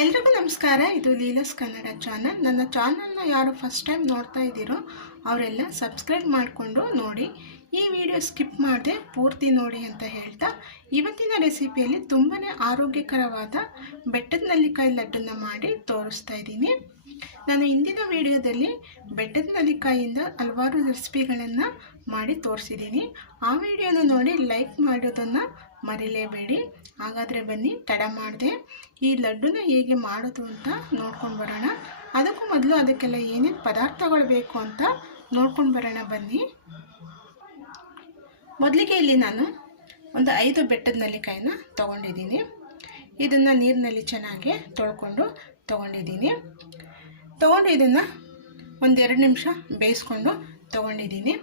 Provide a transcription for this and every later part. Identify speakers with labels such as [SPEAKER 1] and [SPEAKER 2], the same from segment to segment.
[SPEAKER 1] ಎಲ್ರಿಗೂ ನಮಸ್ಕಾರ, ಇದು ಲೀಲಸ್ ಕನ್ನಡ ಚಾನಲ್. ನನ್ನ ಚಾನಲ್ನ ಯಾರು ಫಸ್ಟ್ ಟೈಮ್ ನೋಡ್ತಾ ಇದ್ದೀರೋ ಅವರೆಲ್ಲ ಸಬ್ಸ್ಕ್ರೈಬ್ ಮಾಡಿಕೊಂಡು ನೋಡಿ. ಈ ವಿಡಿಯೋ ಸ್ಕಿಪ್ ಮಾಡದೆ ಪೂರ್ತಿ ನೋಡಿ ಅಂತ ಹೇಳ್ತಾ, ಇವತ್ತಿನ ರೆಸಿಪಿಯಲ್ಲಿ ತುಂಬಾ ಆರೋಗ್ಯಕರವಾದ ಬೆಟ್ಟದ ನಲ್ಲಿಕಾಯಿ ಲಡ್ಡನ್ನ ಮಾಡಿ ತೋರಿಸ್ತಾ ಇದ್ದೀನಿ. ನಾನು ಇಂದಿನ ವಿಡಿಯೋದಲ್ಲಿ ಬೆಟ್ಟದ ನಲ್ಲಿಕಾಯಿಯಿಂದ ಹಲವಾರು ರೆಸಿಪಿಗಳನ್ನು ಮಾಡಿ ತೋರಿಸಿದ್ದೀನಿ. ಆ ವಿಡಿಯೋನ ನೋಡಿ ಲೈಕ್ ಮಾಡೋದನ್ನು ಮರಿಲೇಬೇಡಿ. ಹಾಗಾದರೆ ಬನ್ನಿ, ತಡ ಮಾಡಿದೆ. ಈ ಲಡ್ಡುನ ಹೇಗೆ ಮಾಡೋದು ಅಂತ ನೋಡ್ಕೊಂಡು ಬರೋಣ. ಅದಕ್ಕೂ ಮೊದಲು ಅದಕ್ಕೆಲ್ಲ ಏನೇನು ಪದಾರ್ಥಗಳು ಬೇಕು ಅಂತ ನೋಡ್ಕೊಂಡು ಬರೋಣ ಬನ್ನಿ. ಮೊದಲಿಗೆ ಇಲ್ಲಿ ನಾನು ಒಂದು ಐದು ಬೆಟ್ಟದ ನೆಲ್ಲಿಕಾಯಿನ ತೊಗೊಂಡಿದ್ದೀನಿ. ಇದನ್ನು ನೀರಿನಲ್ಲಿ ಚೆನ್ನಾಗಿ ತೊಳ್ಕೊಂಡು ತೊಗೊಂಡಿದ್ದೀನಿ. ತೊಗೊಂಡು ಇದನ್ನು ಒಂದೆರಡು ನಿಮಿಷ ಬೇಯಿಸ್ಕೊಂಡು ತೊಗೊಂಡಿದ್ದೀನಿ.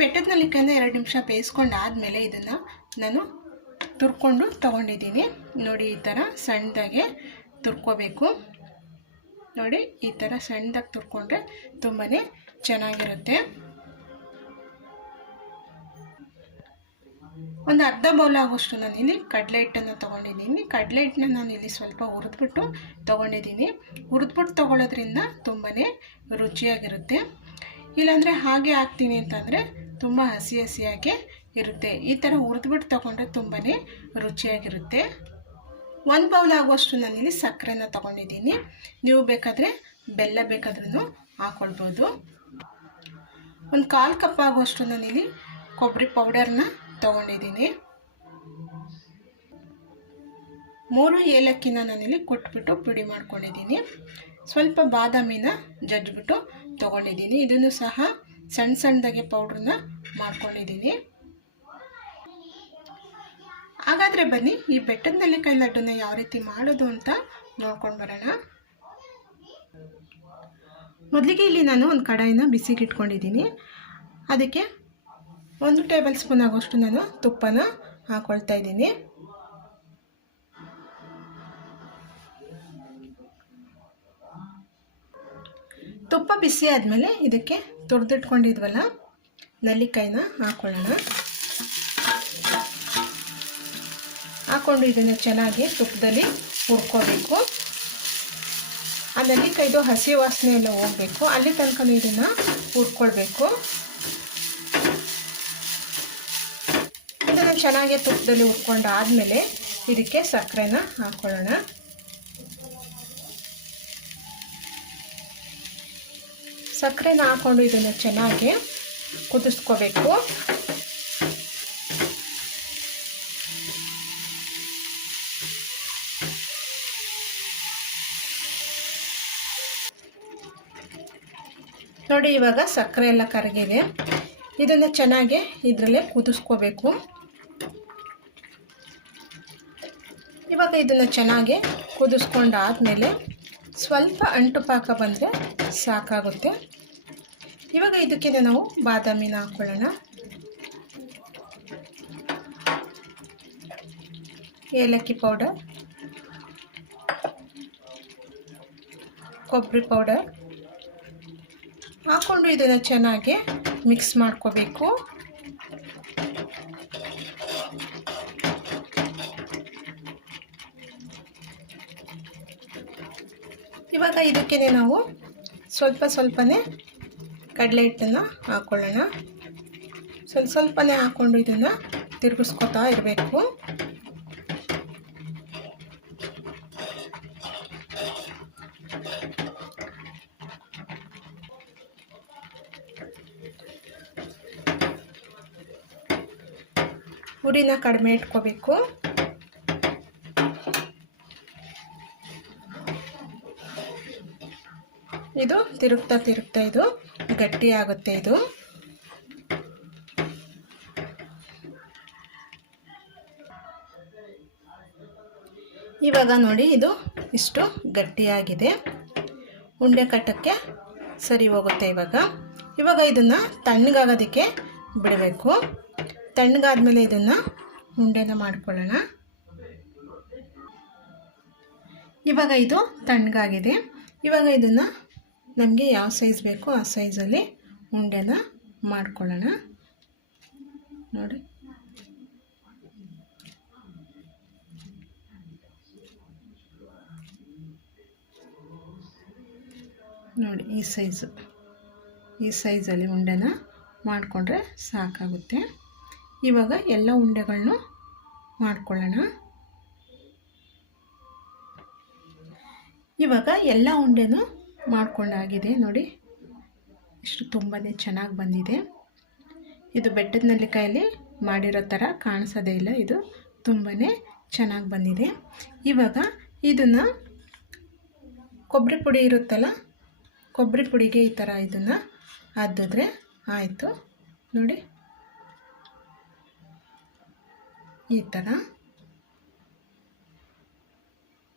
[SPEAKER 1] ಬೆಟ್ಟದ ನೆಲ್ಲಿಕಾಯಿಂದ ಎರಡು ನಿಮಿಷ ಬೇಯಿಸ್ಕೊಂಡು ಆದಮೇಲೆ ಇದನ್ನು ನಾನು ತುರ್ಕೊಂಡು ತೊಗೊಂಡಿದ್ದೀನಿ. ನೋಡಿ, ಈ ಥರ ಸಣ್ಣದಾಗೆ ತುರ್ಕೋಬೇಕು. ನೋಡಿ, ಈ ಥರ ಸಣ್ಣದಾಗಿ ತುರ್ಕೊಂಡ್ರೆ ತುಂಬಾ ಚೆನ್ನಾಗಿರುತ್ತೆ. ಒಂದು ಅರ್ಧ ಬೌಲ್ ಆಗೋಷ್ಟು ನಾನು ಇಲ್ಲಿ ಕಡಲೆ ಹಿಟ್ಟನ್ನು ತೊಗೊಂಡಿದ್ದೀನಿ. ಕಡಲೆ ಹಿಟ್ಟನ್ನ ನಾನು ಇಲ್ಲಿ ಸ್ವಲ್ಪ ಹುರಿದ್ಬಿಟ್ಟು ತೊಗೊಂಡಿದ್ದೀನಿ. ಹುರಿದ್ಬಿಟ್ಟು ತೊಗೊಳೋದ್ರಿಂದ ತುಂಬಾ ರುಚಿಯಾಗಿರುತ್ತೆ. ಇಲ್ಲಾಂದರೆ ಹಾಗೆ ಹಾಕ್ತೀನಿ ಅಂತಂದರೆ ತುಂಬ ಹಸಿ ಹಸಿಯಾಗಿ ಇರುತ್ತೆ. ಈ ಥರ ಹುರಿದ್ಬಿಟ್ಟು ತೊಗೊಂಡ್ರೆ ತುಂಬಾ ರುಚಿಯಾಗಿರುತ್ತೆ. ಒಂದು ಬೌಲ್ ಆಗುವಷ್ಟು ನಾನಿಲ್ಲಿ ಸಕ್ಕರೆನ ತೊಗೊಂಡಿದ್ದೀನಿ. ನೀವು ಬೇಕಾದರೆ ಬೆಲ್ಲ ಬೇಕಾದ್ರೂ ಹಾಕ್ಕೊಳ್ಬೋದು ಒಂದು ಕಾಲು ಕಪ್ ಆಗುವಷ್ಟು ನಾನಿಲ್ಲಿ ಕೊಬ್ಬರಿ ಪೌಡರ್ನ ತೊಗೊಂಡಿದ್ದೀನಿ. ಮೂರು ಏಲಕ್ಕಿನ ನಾನಿಲ್ಲಿ ಕೊಟ್ಬಿಟ್ಟು ಪುಡಿ ಮಾಡ್ಕೊಂಡಿದ್ದೀನಿ. ಸ್ವಲ್ಪ ಬಾದಾಮಿನ ಜಜ್ಜಿಬಿಟ್ಟು ತೊಗೊಂಡಿದ್ದೀನಿ. ಇದನ್ನು ಸಹ ಸಣ್ಣ ಸಣ್ಣದಾಗೆ ಪೌಡ್ರನ್ನ ಮಾಡ್ಕೊಂಡಿದ್ದೀನಿ. ಹಾಗಾದರೆ ಬನ್ನಿ, ಈ ಬೆಟ್ಟದ ನೆಲ್ಲಿಕಾಯಿ ಲಡ್ಡನ್ನ ಯಾವ ರೀತಿ ಮಾಡೋದು ಅಂತ ನೋಡ್ಕೊಂಡು ಬರೋಣ. ಮೊದಲಿಗೆ ಇಲ್ಲಿ ನಾನು ಒಂದು ಕಡಾಯಿನ ಬಿಸಿಗೆ ಇಟ್ಕೊಂಡಿದ್ದೀನಿ ಅದಕ್ಕೆ ಒಂದು ಟೇಬಲ್ ಸ್ಪೂನ್ ಆಗೋಷ್ಟು ನಾನು ತುಪ್ಪನ ಹಾಕ್ಕೊಳ್ತಾ ಇದ್ದೀನಿ. ತುಪ್ಪ ಬಿಸಿ ಆದಮೇಲೆ ಇದಕ್ಕೆ ತೊಡೆದಿಟ್ಕೊಂಡಿದ್ವಲ್ಲ ನಲ್ಲಿಕಾಯಿನ ಹಾಕ್ಕೊಳ್ಳೋಣ ಹಾಕ್ಕೊಂಡು ಇದನ್ನು ಚೆನ್ನಾಗಿ ತುಪ್ಪದಲ್ಲಿ ಹುರ್ಕೋಬೇಕು. ಆ ನೆಲ್ಲಿಕಾಯ್ದು ಹಸಿ ವಾಸನೆ ಎಲ್ಲ ಹೋಗಬೇಕು. ಅಲ್ಲಿ ತನಕ ಇದನ್ನು ಹುರ್ಕೊಳ್ಬೇಕು. ಇದನ್ನು ಚೆನ್ನಾಗಿ ತುಪ್ಪದಲ್ಲಿ ಹುರ್ಕೊಂಡು ಆದಮೇಲೆ ಇದಕ್ಕೆ ಸಕ್ಕರೆನ ಹಾಕ್ಕೊಳ್ಳೋಣ ಸಕ್ಕರೆನ ಹಾಕ್ಕೊಂಡು ಇದನ್ನು ಚೆನ್ನಾಗಿ ಕುದಿಸ್ಕೋಬೇಕು. ನೋಡಿ, ಇವಾಗ ಸಕ್ಕರೆ ಎಲ್ಲ ಕರಗಿದೆ. ಇದನ್ನು ಚೆನ್ನಾಗಿ ಇದರಲ್ಲೇ ಕುದಿಸ್ಕೋಬೇಕು. ಇವಾಗ ಇದನ್ನು ಚೆನ್ನಾಗಿ ಕುದಿಸ್ಕೊಂಡಾದಮೇಲೆ ಸ್ವಲ್ಪ ಅಂಟು ಪಾಕ ಬಂದರೆ ಸಾಕಾಗುತ್ತೆ. ಇವಾಗ ಇದಕ್ಕೆ ನಾವು ಬಾದಾಮಿನ ಹಾಕ್ಕೊಳ್ಳೋಣ ಏಲಕ್ಕಿ ಪೌಡರ್, ಕೊಬ್ಬರಿ ಪೌಡರ್. ಹಾಕ್ಕೊಂಡು ಇದನ್ನು ಚೆನ್ನಾಗಿ ಮಿಕ್ಸ್ ಮಾಡ್ಕೋಬೇಕು. ಇವಾಗ ಇದಕ್ಕೆ ನಾವು ಸ್ವಲ್ಪ ಸ್ವಲ್ಪನೇ ಕಡಲೆ ಹಿಟ್ಟನ್ನು ಹಾಕ್ಕೊಳ್ಳೋಣ ಸ್ವಲ್ಪ ಸ್ವಲ್ಪನೇ ಹಾಕ್ಕೊಂಡು ಇದನ್ನು ತಿರುಗಿಸ್ಕೊತಾ ಇರಬೇಕು. ಉರಿನ ಕಡಿಮೆ ಇಟ್ಕೋಬೇಕು. ಇದು ತಿರುಗ್ತಾ ತಿರುಗ್ತಾ ಇದು ಗಟ್ಟಿ ಆಗುತ್ತೆ ಇದು. ಇವಾಗ ನೋಡಿ ಇದು ಇಷ್ಟು ಗಟ್ಟಿಯಾಗಿದೆ. ಉಂಡೆ ಕಟ್ಟಕ್ಕೆ ಸರಿ ಹೋಗುತ್ತೆ ಇವಾಗ. ಇವಾಗ ಇದನ್ನು ತಣ್ಣಗಾಗೋದಕ್ಕೆ ಬಿಡಬೇಕು. ತಣ್ಣಗಾದ್ಮೇಲೆ ಇದನ್ನು ಉಂಡೆನ ಮಾಡ್ಕೊಳ್ಳೋಣ. ಇವಾಗ ಇದು ತಣ್ಣಗಾಗಿದೆ. ಇವಾಗ ಇದನ್ನು ನಮಗೆ ಯಾವ ಸೈಜ್ ಬೇಕೋ ಆ ಸೈಜಲ್ಲಿ ಉಂಡೆನ ಮಾಡ್ಕೊಳ್ಳೋಣ. ನೋಡಿ. ನೋಡಿ ಈ ಸೈಜು ಈ ಸೈಜಲ್ಲಿ ಉಂಡೆನ ಮಾಡಿಕೊಂಡ್ರೆ ಸಾಕಾಗುತ್ತೆ. ಇವಾಗ ಎಲ್ಲ ಉಂಡೆಗಳನ್ನು ಮಾಡ್ಕೊಳ್ಳೋಣ. ಇವಾಗ ಎಲ್ಲ ಉಂಡೆನೂ ಮಾಡ್ಕೊಂಡಾಗಿದೆ ನೋಡಿ. ಇಷ್ಟು ತುಂಬಾ ಚೆನ್ನಾಗಿ ಬಂದಿದೆ. ಇದು ಬೆಟ್ಟದ ನೆಲ್ಲಿಕಾಯಲ್ಲಿ ಮಾಡಿರೋ ಥರ ಕಾಣಿಸೋದೇ ಇಲ್ಲ ಇದು. ತುಂಬಾ ಚೆನ್ನಾಗಿ ಬಂದಿದೆ. ಇವಾಗ ಇದನ್ನು ಕೊಬ್ಬರಿ ಪುಡಿ ಇರುತ್ತಲ್ಲ ಕೊಬ್ಬರಿ ಪುಡಿಗೆ ಈ ಥರ ಇದನ್ನು ಅದ್ದಿದ್ರೆ ಆಯಿತು. ನೋಡಿ. ಈ ಥರ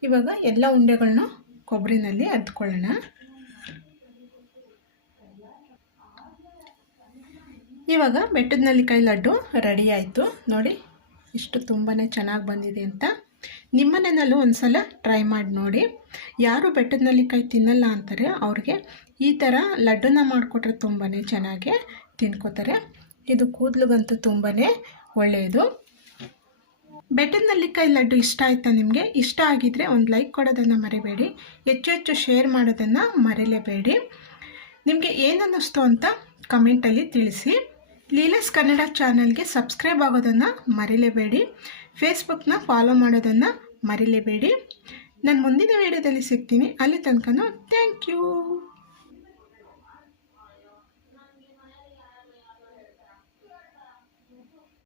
[SPEAKER 1] ಇವಾಗ ಎಲ್ಲ ಉಂಡೆಗಳನ್ನೂ ಕೊಬ್ಬರಿನಲ್ಲಿ ಅದ್ಕೊಳ್ಳೋಣ. ಇವಾಗ ಬೆಟ್ಟದ ನಲ್ಲಿಕಾಯಿ ಲಡ್ಡು ರೆಡಿ ಆಯಿತು. ನೋಡಿ, ಇಷ್ಟು ತುಂಬಾ ಚೆನ್ನಾಗಿ ಬಂದಿದೆ ಅಂತ. ನಿಮ್ಮನೆಯಲ್ಲೂ ಒಂದು ಸಲ ಟ್ರೈ ಮಾಡಿ ನೋಡಿ. ಯಾರು ಬೆಟ್ಟದ ನಲ್ಲಿಕಾಯಿ ತಿನ್ನಲ್ಲ ಅಂತಾರೆ, ಅವ್ರಿಗೆ ಈ ಥರ ಲಡ್ಡುನ ಮಾಡಿಕೊಟ್ರೆ ತುಂಬಾ ಚೆನ್ನಾಗಿ ತಿನ್ಕೋತಾರೆ. ಇದು ಕೂದಲಿಗಂತೂ ತುಂಬಾ ಒಳ್ಳೆಯದು ಬೆಟ್ಟದ ನಲ್ಲಿಕಾಯಿ ಲಡ್ಡು ಇಷ್ಟ ಆಯ್ತಾ ನಿಮಗೆ? ಇಷ್ಟ ಆಗಿದ್ದರೆ ಒಂದು ಲೈಕ್ ಕೊಡೋದನ್ನು ಮರಿಬೇಡಿ. ಹೆಚ್ಚು ಹೆಚ್ಚು ಶೇರ್ ಮಾಡೋದನ್ನು ಮರೆಯಲೇಬೇಡಿ ನಿಮಗೆ ಏನನ್ನಿಸ್ತು ಅಂತ ಕಮೆಂಟಲ್ಲಿ ತಿಳಿಸಿ. ಲೀಲಸ್ ಕನ್ನಡ ಚಾನಲ್ಗೆ ಸಬ್ಸ್ಕ್ರೈಬ್ ಆಗೋದನ್ನು ಮರಿಲೇಬೇಡಿ. ಫೇಸ್ಬುಕ್ನ ಫಾಲೋ ಮಾಡೋದನ್ನು ಮರಿಲೇಬೇಡಿ. ನಾನು ಮುಂದಿನ ವೀಡಿಯೋದಲ್ಲಿ ಸಿಗ್ತೀನಿ. ಅಲ್ಲಿ ತನಕ ಥ್ಯಾಂಕ್ ಯು.